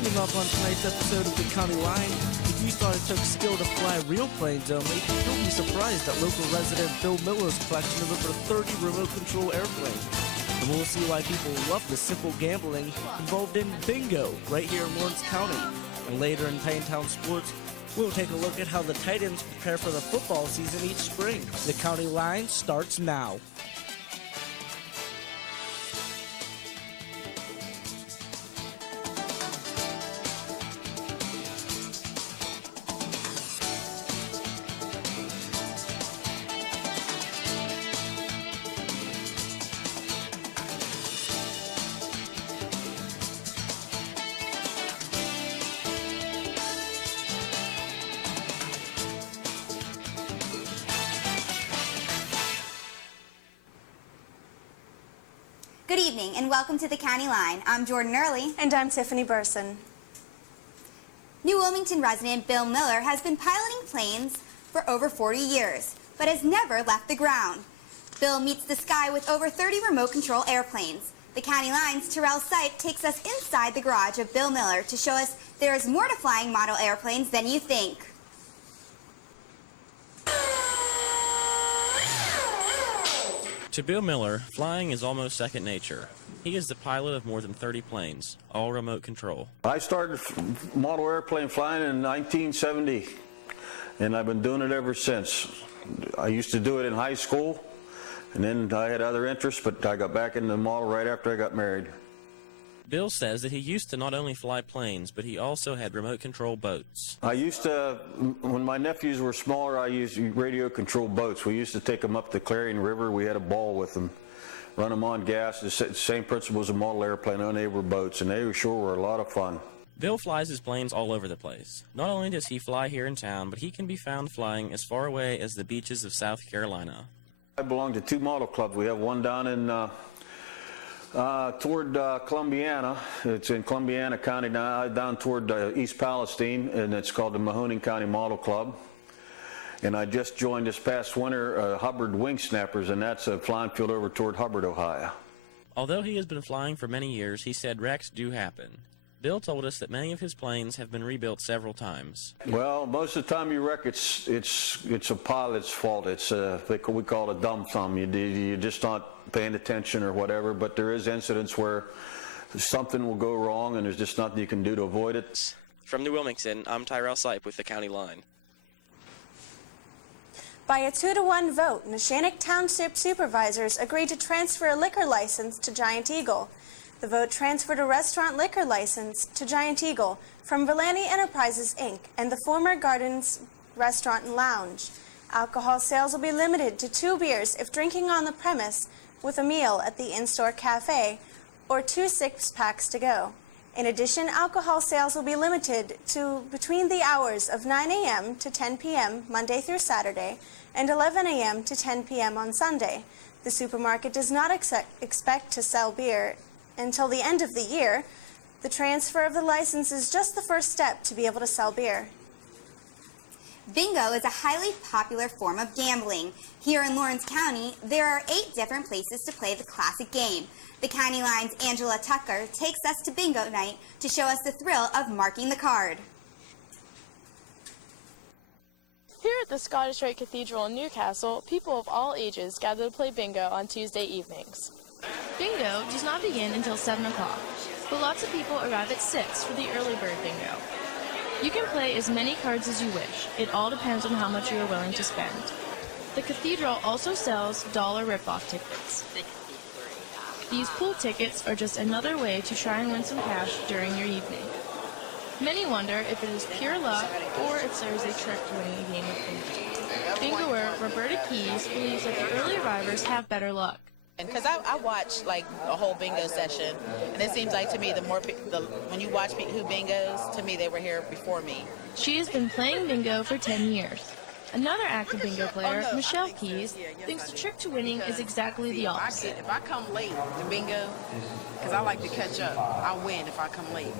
Coming up on tonight's episode of the County Line, if you thought it took skill to fly real planes only, you'll be surprised at local resident Bill Miller's collection of over 30 remote control airplanes. And we'll see why people love the simple gambling involved in bingo right here in Lawrence County. And later in Town Sports, we'll take a look at how the Titans prepare for the football season each spring. The County Line starts now. Good evening and welcome to the County Line. I'm Jordan Early. And I'm Tiffany Burson. New Wilmington resident Bill Miller has been piloting planes for over 40 years, but has never left the ground. Bill meets the sky with over 30 remote control airplanes. The County Line's Terrell Sipe takes us inside the garage of Bill Miller to show us there is more to flying model airplanes than you think. To Bill Miller, flying is almost second nature. He is the pilot of more than 30 planes, all remote control. I started model airplane flying in 1970, and I've been doing it ever since. I used to do it in high school, and then I had other interests, but I got back into model right after I got married. Bill says that he used to not only fly planes, but he also had remote control boats. I used to, when my nephews were smaller, I used radio controlled boats. We used to take them up the Clarion River. We had a ball with them, run them on gas. The same principle as a model airplane, only they were boats, and they sure were a lot of fun. Bill flies his planes all over the place. Not only does he fly here in town, but he can be found flying as far away as the beaches of South Carolina. I belong to two model clubs. We have one down in toward Columbiana. It's in Columbiana County now, down toward East Palestine, and it's called the Mahoning County Model Club. And I just joined this past winter Hubbard Wing Snappers, and that's a flying field over toward Hubbard, Ohio. Although he has been flying for many years, he said wrecks do happen. Bill told us that many of his planes have been rebuilt several times. Well, most of the time you wreck, it's a pilot's fault. It's we call it a dumb thumb. You're just not paying attention or whatever. But there is incidents where something will go wrong, and there's just nothing you can do to avoid it. From New Wilmington, I'm Terrell Sipe with the County Line. By a 2-to-1 vote, Neshannock Township supervisors agreed to transfer a liquor license to Giant Eagle. The vote transferred a restaurant liquor license to Giant Eagle from Villani Enterprises, Inc. and the former Gardens Restaurant and Lounge. Alcohol sales will be limited to 2 beers if drinking on the premise with a meal at the in-store cafe, or 2 6-packs to go. In addition, alcohol sales will be limited to between the hours of 9 a.m. to 10 p.m. Monday through Saturday and 11 a.m. to 10 p.m. on Sunday. The supermarket does not expect to sell beer until the end of the year. The transfer of the license is just the first step to be able to sell beer. Bingo is a highly popular form of gambling. Here in Lawrence County, there are 8 different places to play the classic game. The County Line's Angela Tucker takes us to bingo night to show us the thrill of marking the card. Here at the Scottish Rite Cathedral in Newcastle, people of all ages gather to play bingo on Tuesday evenings. Bingo does not begin until 7 o'clock, but lots of people arrive at 6 for the early bird bingo. You can play as many cards as you wish. It all depends on how much you are willing to spend. The cathedral also sells dollar rip-off tickets. These pool tickets are just another way to try and win some cash during your evening. Many wonder if it is pure luck or if there is a trick to winning a game of bingo. Bingoer Roberta Keys believes that the early arrivers have better luck. Because I watch like a whole bingo session, and it seems like to me when you watch who bingos, to me they were here before me. She has been playing bingo for 10 years. Another active bingo player, Michelle Keys, thinks the trick to winning is exactly the opposite. If I come late to bingo, because I like to catch up, I win if I come late.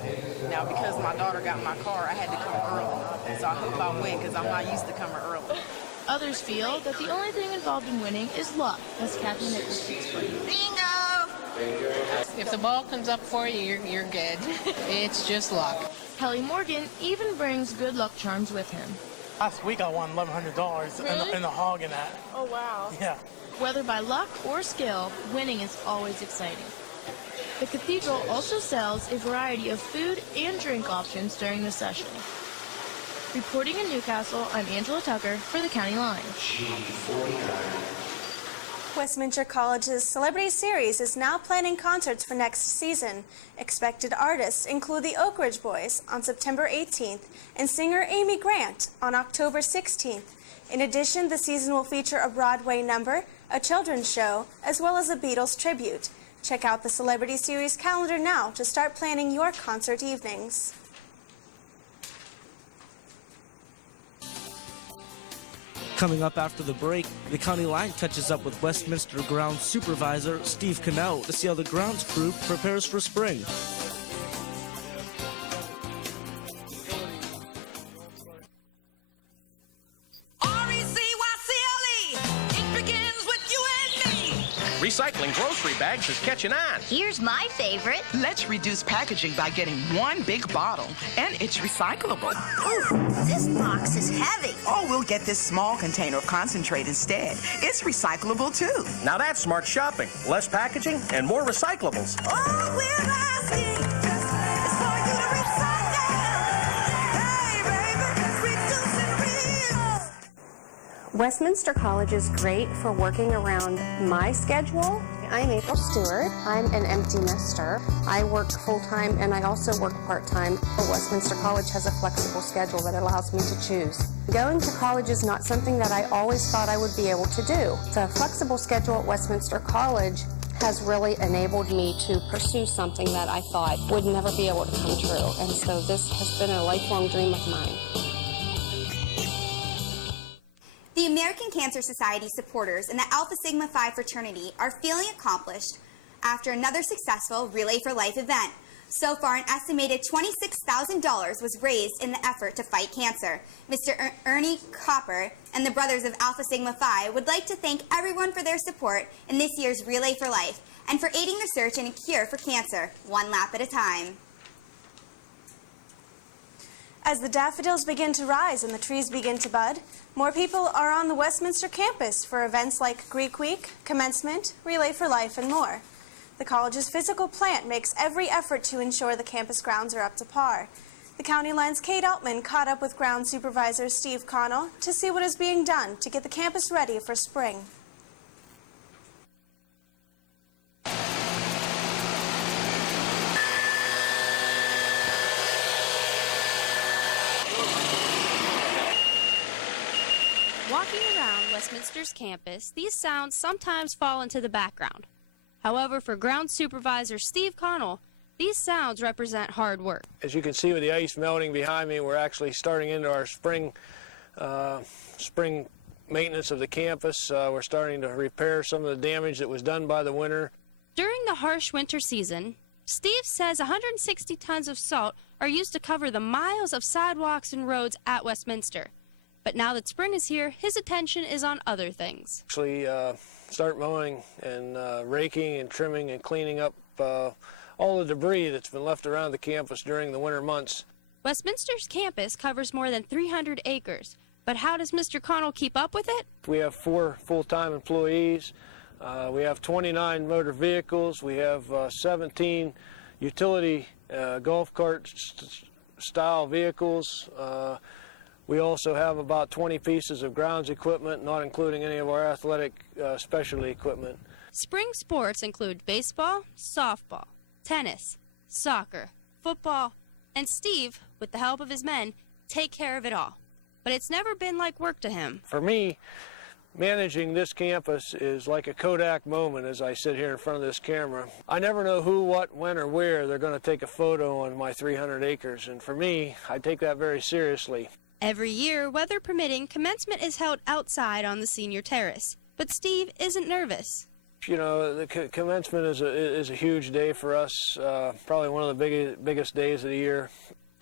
Now, because my daughter got my car, I had to come early. So I hope I win because I'm not used to coming early. Others feel that the only thing involved in winning is luck, as Kathy Nichols explained. Bingo! If the ball comes up for you, you're good. It's just luck. Kelly Morgan even brings good luck charms with him. Last week I won $1,100 Really? in the hog in that. Oh, wow. Yeah. Whether by luck or skill, winning is always exciting. The cathedral also sells a variety of food and drink options during the session. Reporting in Newcastle, I'm Angela Tucker for the County Line. Westminster College's Celebrity Series is now planning concerts for next season. Expected artists include the Oak Ridge Boys on September 18th and singer Amy Grant on October 16th. In addition, the season will feature a Broadway number, a children's show, as well as a Beatles tribute. Check out the Celebrity Series calendar now to start planning your concert evenings. Coming up after the break, the County Line catches up with Westminster Grounds Supervisor Steve Cannell to see how the grounds crew prepares for spring. Recycling grocery bags is catching on. Here's my favorite. Let's reduce packaging by getting one big bottle, and it's recyclable. Ooh, this box is heavy. Oh, we'll get this small container of concentrate instead. It's recyclable, too. Now that's smart shopping. Less packaging and more recyclables. All we're asking is for you to recycle. Hey, baby, reduce and reuse. Westminster College is great for working around my schedule. I'm April Stewart. I'm an empty nester. I work full-time and I also work part-time. Westminster College has a flexible schedule that allows me to choose. Going to college is not something that I always thought I would be able to do. The flexible schedule at Westminster College has really enabled me to pursue something that I thought would never be able to come true. And so this has been a lifelong dream of mine. The American Cancer Society supporters in the Alpha Sigma Phi fraternity are feeling accomplished after another successful Relay for Life event. So far, an estimated $26,000 was raised in the effort to fight cancer. Mr. Ernie Copper and the Brothers of Alpha Sigma Phi would like to thank everyone for their support in this year's Relay for Life and for aiding the search and a cure for cancer, one lap at a time. As the daffodils begin to rise and the trees begin to bud, more people are on the Westminster campus for events like Greek Week, Commencement, Relay for Life, and more. The college's physical plant makes every effort to ensure the campus grounds are up to par. The County Line's Kate Altman caught up with Ground Supervisor Steve Connell to see what is being done to get the campus ready for spring. Walking around Westminster's campus, these sounds sometimes fall into the background. However, for Ground Supervisor Steve Connell, these sounds represent hard work. As you can see with the ice melting behind me, we're actually starting into our spring maintenance of the campus. We're starting to repair some of the damage that was done by the winter. During the harsh winter season, Steve says 160 tons of salt are used to cover the miles of sidewalks and roads at Westminster. But now that spring is here, his attention is on other things. Actually start mowing and raking and trimming and cleaning up all the debris that's been left around the campus during the winter months. Westminster's campus covers more than 300 acres. But how does Mr. Connell keep up with it? We have 4 full-time employees. We have 29 motor vehicles. We have 17 utility golf cart style vehicles. We also have about 20 pieces of grounds equipment, not including any of our athletic specialty equipment. Spring sports include baseball, softball, tennis, soccer, football, and Steve, with the help of his men, take care of it all. But it's never been like work to him. For me, managing this campus is like a Kodak moment as I sit here in front of this camera. I never know who, what, when, or where they're going to take a photo on my 300 acres, and for me, I take that very seriously. Every year, weather permitting, commencement is held outside on the senior terrace. But Steve isn't nervous. You know, the commencement is a huge day for us, probably one of the biggest days of the year.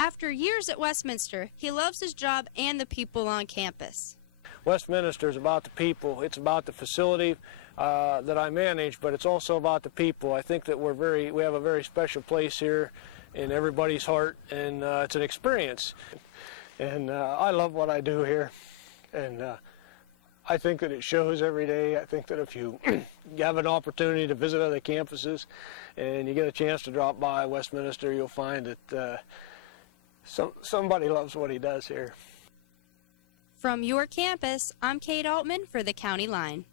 After years at Westminster, he loves his job and the people on campus. Westminster is about the people. It's about the facility. that I manage, but it's also about the people. I think that we have a very special place here in everybody's heart, and it's an experience. And I love what I do here, and I think that it shows every day. I think that if you have an opportunity to visit other campuses and you get a chance to drop by Westminster, you'll find that somebody loves what he does here. From your campus, I'm Kate Altman for the County Line.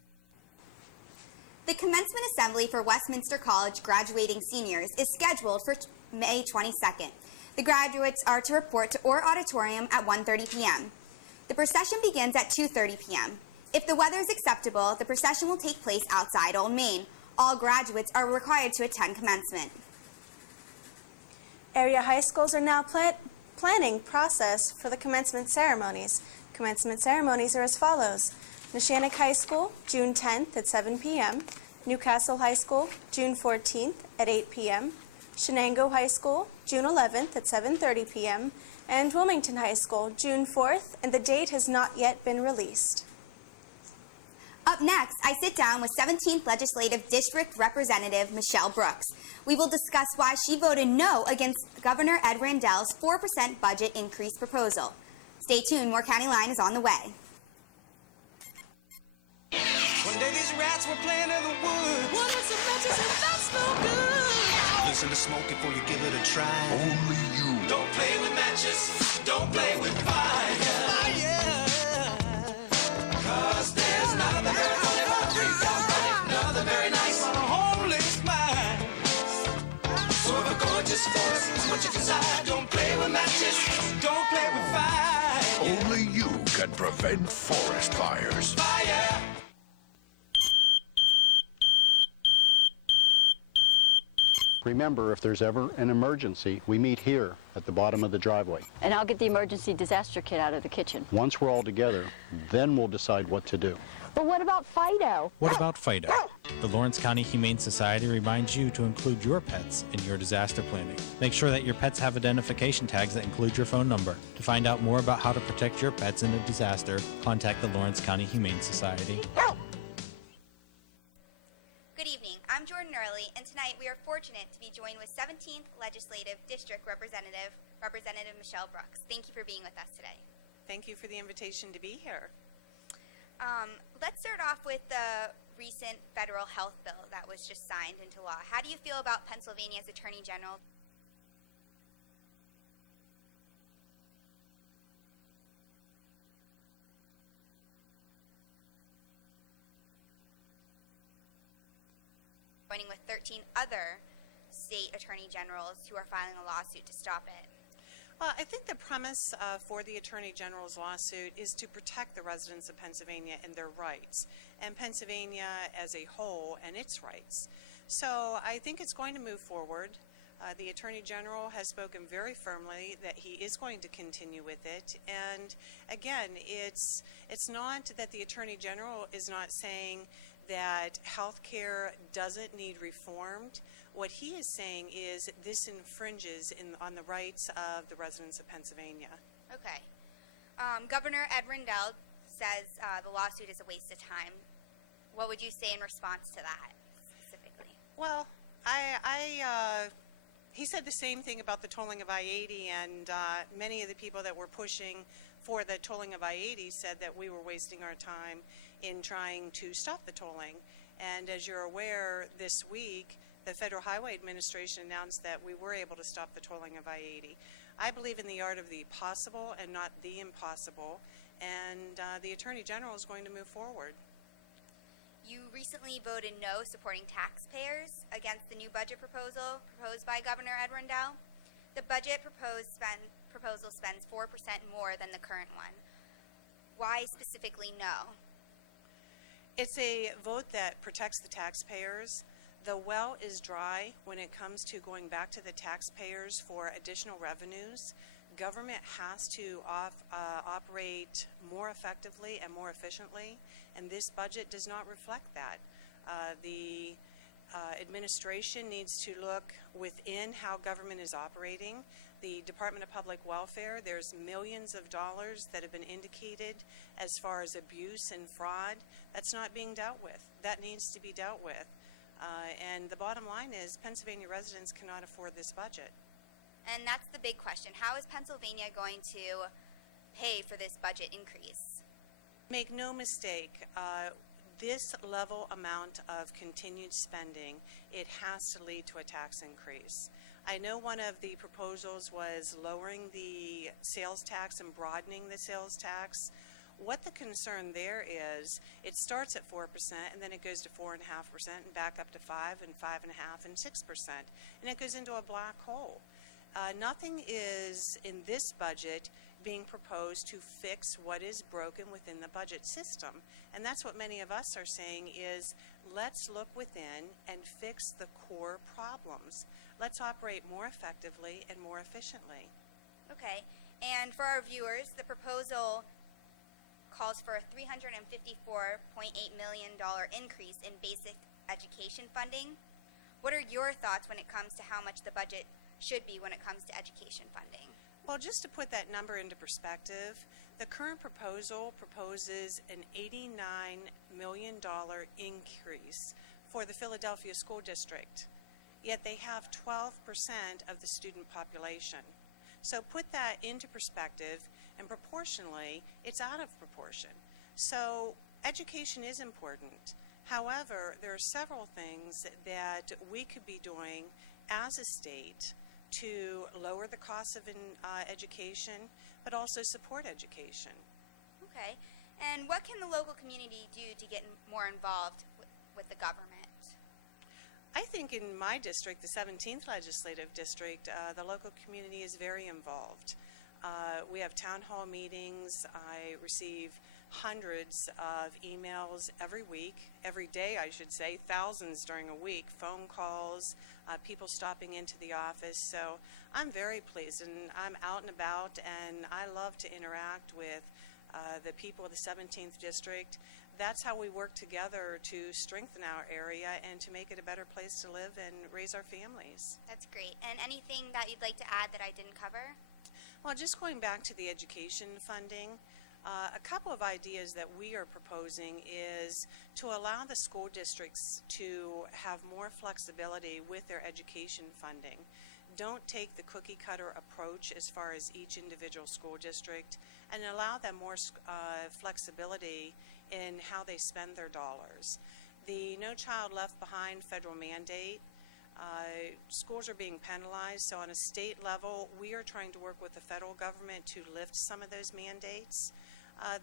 The commencement assembly for Westminster College graduating seniors is scheduled for May 22nd. The graduates are to report to Orr Auditorium at 1:30 p.m. The procession begins at 2:30 p.m. If the weather is acceptable, the procession will take place outside Old Main. All graduates are required to attend commencement. Area high schools are now planning process for the commencement ceremonies. Commencement ceremonies are as follows. Neshannock High School, June 10th at 7 p.m. Newcastle High School, June 14th at 8 p.m. Shenango High School, June 11th at 7:30 p.m. and Wilmington High School, June 4th, and the date has not yet been released. Up next, I sit down with 17th Legislative District Representative Michelle Brooks. We will discuss why she voted no against Governor Ed Rendell's 4% budget increase proposal. Stay tuned, more County Line is on the way. One day these rats were playing in the woods. One of some matches and that's no good. Listen to smoke before you give it a try. Only you. Don't play with matches. Don't play with fire. Cause there's nothing very funny about break down running. Nothing very nice on a homeless mind. So if a gorgeous force is what you desire, don't play with matches. Don't play with fire. Only you can prevent forest fires. Fire. Remember, if there's ever an emergency, we meet here at the bottom of the driveway. And I'll get the emergency disaster kit out of the kitchen. Once we're all together, then we'll decide what to do. But what about Fido? What about Fido? The Lawrence County Humane Society reminds you to include your pets in your disaster planning. Make sure that your pets have identification tags that include your phone number. To find out more about how to protect your pets in a disaster, contact the Lawrence County Humane Society. Good evening, I'm Jordan Early, and tonight we are fortunate to be joined with 17th Legislative District Representative Michelle Brooks. Thank you for being with us today. Thank you for the invitation to be here. Let's start off with the recent federal health bill that was just signed into law. How do you feel about Pennsylvania's Attorney General? Joining with 13 other state attorney generals who are filing a lawsuit to stop it. Well, I think the premise for the Attorney General's lawsuit is to protect the residents of Pennsylvania and their rights, and Pennsylvania as a whole and its rights. So I think it's going to move forward. The Attorney General has spoken very firmly that he is going to continue with it. And again, it's not that the Attorney General is not saying that health care doesn't need reformed. What he is saying is this infringes on the rights of the residents of Pennsylvania. Okay. Governor Ed Rendell says the lawsuit is a waste of time. What would you say in response to that specifically? Well, he said the same thing about the tolling of I-80, and many of the people that were pushing for the tolling of I-80 said that we were wasting our time in trying to stop the tolling. And as you're aware, this week, the Federal Highway Administration announced that we were able to stop the tolling of I-80. I believe in the art of the possible and not the impossible, and the Attorney General is going to move forward. You recently voted no, supporting taxpayers against the new budget proposal proposed by Governor Ed Rendell. The budget proposal spends 4% more than the current one. Why specifically no? It's a vote that protects the taxpayers. The well is dry when it comes to going back to the taxpayers for additional revenues. Government has to operate more effectively and more efficiently, and this budget does not reflect that. The administration needs to look within how government is operating. The Department of Public Welfare, there's millions of dollars that have been indicated as far as abuse and fraud. That's not being dealt with. That needs to be dealt with. And the bottom line is Pennsylvania residents cannot afford this budget. And that's the big question. How is Pennsylvania going to pay for this budget increase? Make no mistake, this level amount of continued spending, it has to lead to a tax increase. I know one of the proposals was lowering the sales tax and broadening the sales tax. What the concern there is, it starts at 4% and then it goes to 4.5% and back up to 5 and 5.5 and 6%, and it goes into a black hole. Nothing is in this budget being proposed to fix what is broken within the budget system. And that's what many of us are saying is, let's look within and fix the core problems. Let's operate more effectively and more efficiently. Okay, and for our viewers, the proposal calls for a $354.8 million increase in basic education funding. What are your thoughts when it comes to how much the budget should be when it comes to education funding? Well, just to put that number into perspective, the current proposal proposes an $89 million increase for the Philadelphia School District, yet they have 12% of the student population. So put that into perspective, and proportionally, it's out of proportion. So education is important. However, there are several things that we could be doing as a state to lower the cost of education, but also support education. Okay, and what can the local community do to get more involved with the government? I think in my district, the 17th legislative district, the local community is very involved. We have town hall meetings. I receive hundreds of emails every week, every day I should say, thousands during a week, phone calls, people stopping into the office. So I'm very pleased, and I'm out and about, and I love to interact with the people of the 17th district. That's how we work together to strengthen our area and to make it a better place to live and raise our families. That's great. And anything that you'd like to add that I didn't cover? Well, just going back to the education funding, a couple of ideas that we are proposing is to allow the school districts to have more flexibility with their education funding. Don't take the cookie cutter approach as far as each individual school district, and allow them more flexibility in how they spend their dollars. The No Child Left Behind federal mandate, schools are being penalized, so on a state level we are trying to work with the federal government to lift some of those mandates.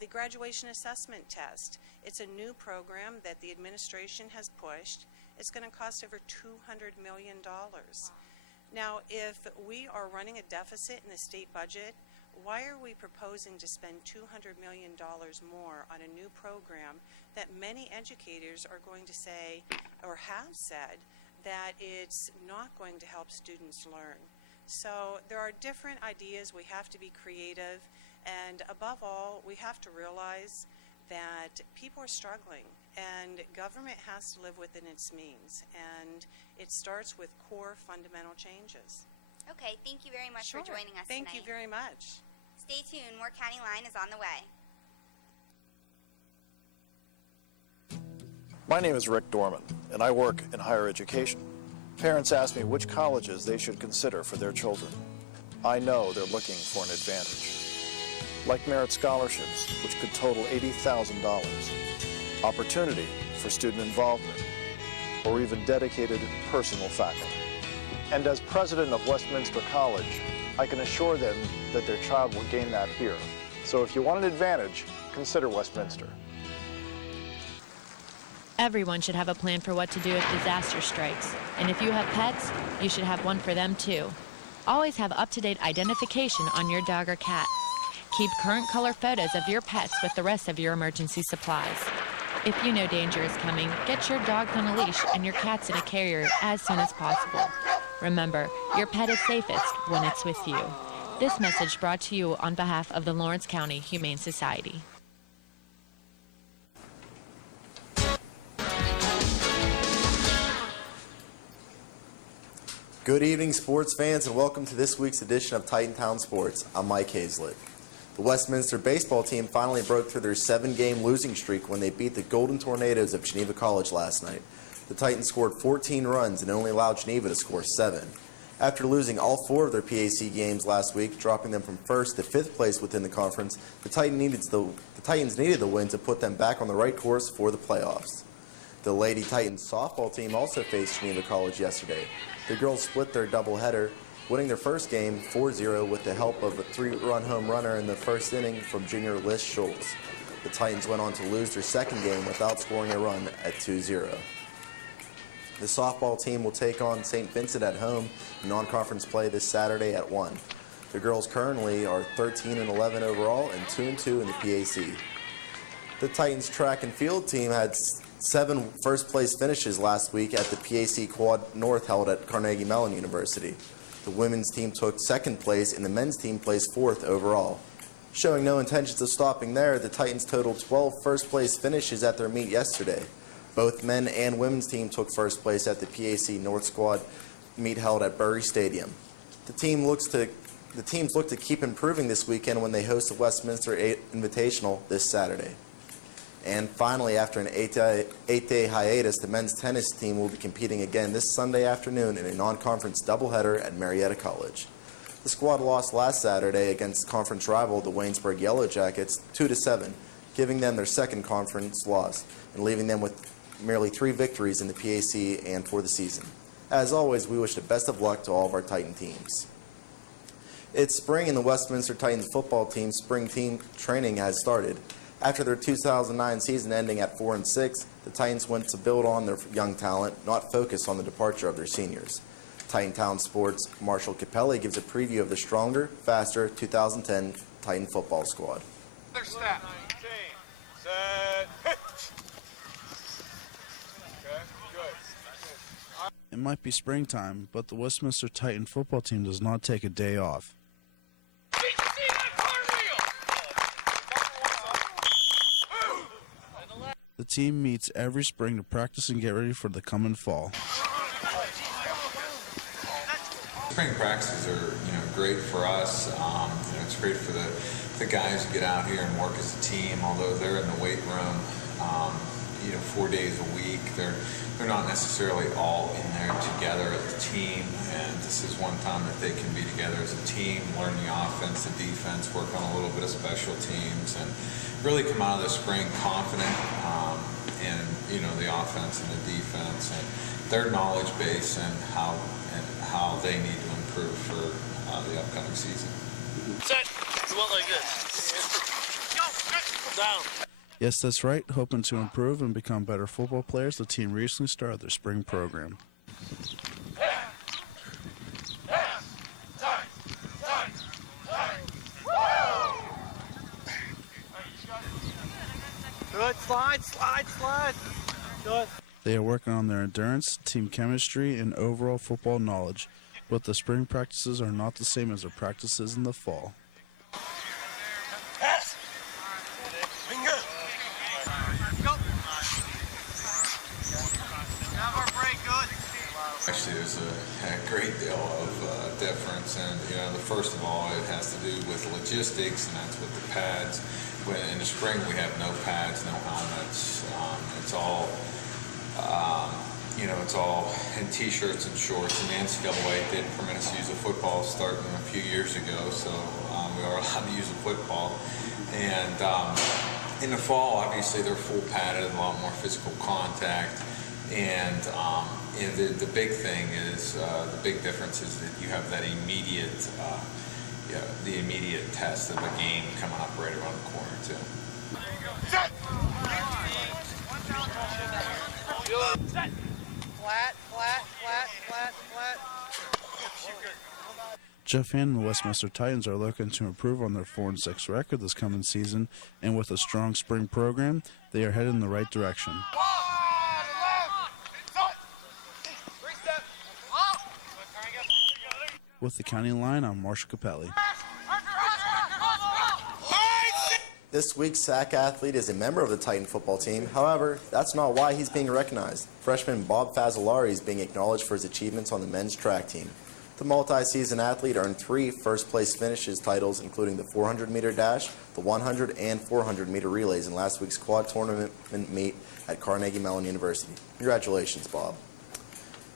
The graduation assessment test, it's a new program that the administration has pushed. It's going to cost over $200 million. Now, if we are running a deficit in the state budget, why are we proposing to spend $200 million more on a new program that many educators are going to say, or have said, that it's not going to help students learn? So there are different ideas. We have to be creative, and above all, we have to realize that people are struggling, and government has to live within its means, and it starts with core fundamental changes. Okay, thank you very much for joining us Thank tonight. you very much. Stay tuned, more County Line is on the way. My name is Rick Dorman, and I work in higher education. Parents ask me which colleges they should consider for their children. I know they're looking for an advantage, like merit scholarships, which could total $80,000, opportunity for student involvement, or even dedicated personal faculty. And as president of Westminster College, I can assure them that their child will gain that here. So if you want an advantage, consider Westminster. Everyone should have a plan for what to do if disaster strikes. And if you have pets, you should have one for them too. Always have up-to-date identification on your dog or cat. Keep current color photos of your pets with the rest of your emergency supplies. If you know danger is coming, get your dogs on a leash and your cats in a carrier as soon as possible. Remember, your pet is safest when it's with you. This message brought to you on behalf of the Lawrence County Humane Society. Good evening, sports fans, and welcome to this week's edition of Titantown Sports. I'm Mike Hazlett. The Westminster baseball team finally broke through their 7-game losing streak when they beat the Golden Tornadoes of Geneva College last night. The Titans scored 14 runs and only allowed Geneva to score 7. After losing all 4 of their PAC games last week, dropping them from 1st to 5th place within the conference, the Titans needed the win to put them back on the right course for the playoffs. The Lady Titans softball team also faced Geneva College yesterday. The girls split their doubleheader, winning their first game 4-0 with the help of a 3-run home runner in the first inning from junior Liz Schultz. The Titans went on to lose their second game without scoring a run at 2-0. The softball team will take on St. Vincent at home in non-conference play this Saturday at 1. The girls currently are 13-11 overall and 2-2 in the PAC. The Titans track and field team had 7 first-place finishes last week at the PAC Quad North held at Carnegie Mellon University. The women's team took 2nd place and the men's team placed 4th overall. Showing no intentions of stopping there, the Titans totaled 12 first-place finishes at their meet yesterday. Both men and women's team took first place at the PAC North Squad meet held at Bury Stadium. The teams look to keep improving this weekend when they host the Westminster Invitational this Saturday. And finally, after an 8-day hiatus, the men's tennis team will be competing again this Sunday afternoon in a non-conference doubleheader at Marietta College. The squad lost last Saturday against conference rival, the Waynesburg Yellow Jackets, 2-7, giving them their second conference loss and leaving them with merely 3 victories in the PAC and for the season. As always, we wish the best of luck to all of our Titan teams. It's spring and the Westminster Titans football team's spring team training has started. After their 2009 season ending at 4-6, the Titans went to build on their young talent, not focus on the departure of their seniors. Titantown Sports' Marshall Capelli gives a preview of the stronger, faster 2010 Titan football squad. It might be springtime, but the Westminster Titan football team does not take a day off. The team meets every spring to practice and get ready for the coming fall. Spring practices are, great for us. It's great for the guys to get out here and work as a team. Although they're in the weight room, 4 days a week, they're not necessarily all in there together as a team. And this is one time that they can be together as a team, learn the offense, the defense, work on a little bit of special teams, and really come out of the spring confident in the offense and the defense and their knowledge base and how they need to improve for the upcoming season. Set. You want like this. Go. Down. Yes, that's right. Hoping to improve and become better football players, the team recently started their spring program. Good. Slide. Good. They are working on their endurance, team chemistry, and overall football knowledge, but the spring practices are not the same as their practices in the fall. Pass. Bingo. Go. Have our break. Good. Actually, there's a great deal of difference, and the first of all, it has to do with logistics, and that's with the pads. When in the spring we have no pads, no helmets. It's all it's all in t-shirts and shorts. And the NCAA did permit us to use a football starting a few years ago, so we are allowed to use a football. And in the fall, obviously they're full padded, a lot more physical contact. And the big thing is the big difference is that you have that immediate the immediate test of a game coming up right around the corner too. Set. Set. Flat. Jeff Hand and the Westminster Titans are looking to improve on their 4-6 record this coming season, and with a strong spring program, they are headed in the right direction. With the county line, I'm Marshall Capelli. This week's SAC athlete is a member of the Titan football team. However, that's not why he's being recognized. Freshman Bob Fazzolari is being acknowledged for his achievements on the men's track team. The multi-season athlete earned 3 first-place finishes titles, including the 400-meter dash, the 100 and 400-meter relays in last week's quad tournament meet at Carnegie Mellon University. Congratulations, Bob.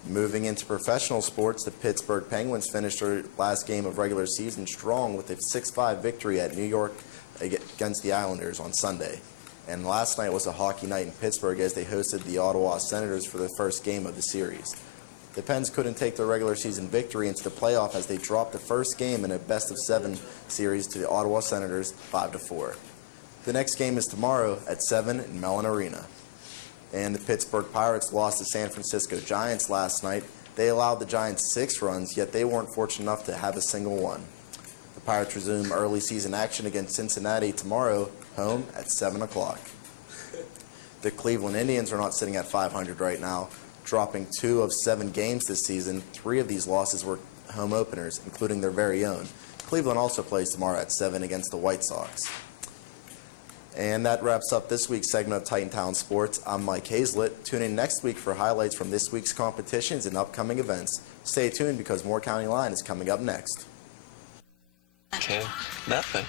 Moving into professional sports, the Pittsburgh Penguins finished their last game of regular season strong with a 6-5 victory at New York against the Islanders on Sunday. And last night was a hockey night in Pittsburgh as they hosted the Ottawa Senators for the first game of the series. The Pens couldn't take their regular season victory into the playoff as they dropped the first game in a best-of-7 series to the Ottawa Senators 5-4. The next game is tomorrow at 7 in Mellon Arena. And the Pittsburgh Pirates lost to San Francisco Giants last night. They allowed the Giants 6 runs, yet they weren't fortunate enough to have a single one. The Pirates resume early season action against Cincinnati tomorrow, home at 7 o'clock. The Cleveland Indians are not sitting at 500 right now, dropping 2 of 7 games this season. 3 of these losses were home openers, including their very own. Cleveland also plays tomorrow at 7 against the White Sox. And that wraps up this week's segment of Titan Town Sports. I'm Mike Hazlett. Tune in next week for highlights from this week's competitions and upcoming events. Stay tuned because more County Line is coming up next. Okay, nothing.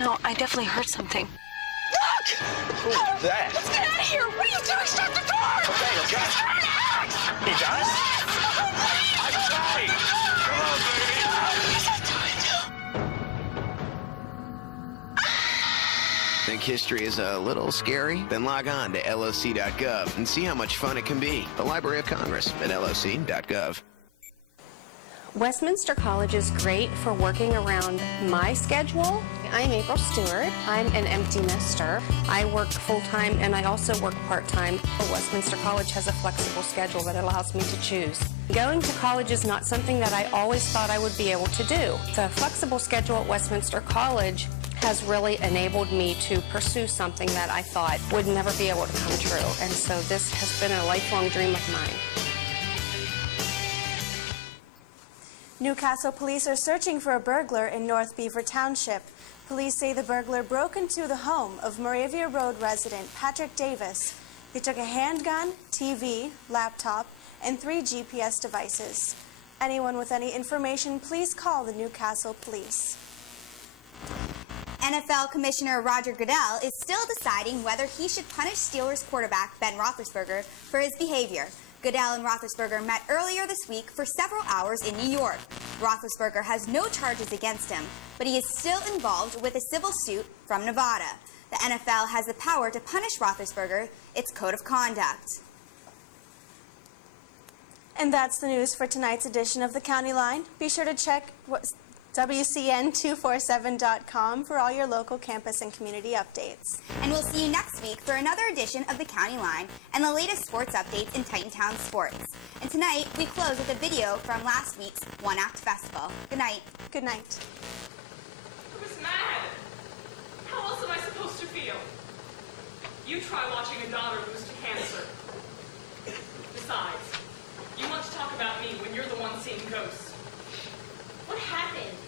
No, I definitely heard something. Look! Who's that? Let's get out of here! What are you doing? Shut the door! Okay. Turn out! He does? I'm sorry! Come on, baby! Think history is a little scary? Then log on to LOC.gov and see how much fun it can be. The Library of Congress at LOC.gov. Westminster College is great for working around my schedule. I'm April Stewart. I'm an empty nester. I work full-time and I also work part-time. Westminster College has a flexible schedule that allows me to choose. Going to college is not something that I always thought I would be able to do. The flexible schedule at Westminster College has really enabled me to pursue something that I thought would never be able to come true. And so this has been a lifelong dream of mine. Newcastle police are searching for a burglar in North Beaver Township. Police say the burglar broke into the home of Moravia Road resident Patrick Davis. They took a handgun, TV, laptop, and 3 GPS devices. Anyone with any information, please call the Newcastle police. NFL Commissioner Roger Goodell is still deciding whether he should punish Steelers quarterback Ben Roethlisberger for his behavior. Goodell and Roethlisberger met earlier this week for several hours in New York. Roethlisberger has no charges against him, but he is still involved with a civil suit from Nevada. The NFL has the power to punish Roethlisberger. It's code of conduct. And that's the news for tonight's edition of the County Line. Be sure to check WCN247.com for all your local campus and community updates. And we'll see you next week for another edition of the County Line and the latest sports updates in Titantown sports. And tonight, we close with a video from last week's One Act Festival. Good night. Good night. I was mad. How else am I supposed to feel? You try watching a daughter lose to cancer. Besides, you want to talk about me when you're the one seeing ghosts. What happened?